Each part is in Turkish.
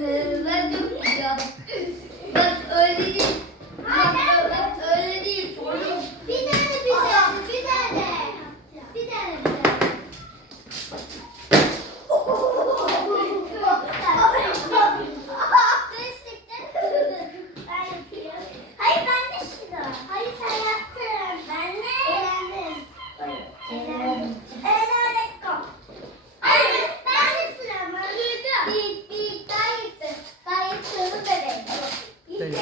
Kırladım ya. Böyle.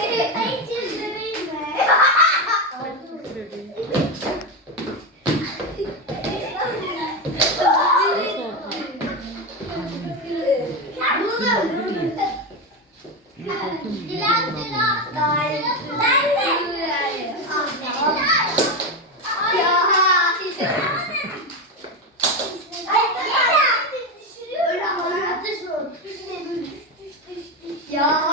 Yeah.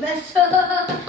Mesut.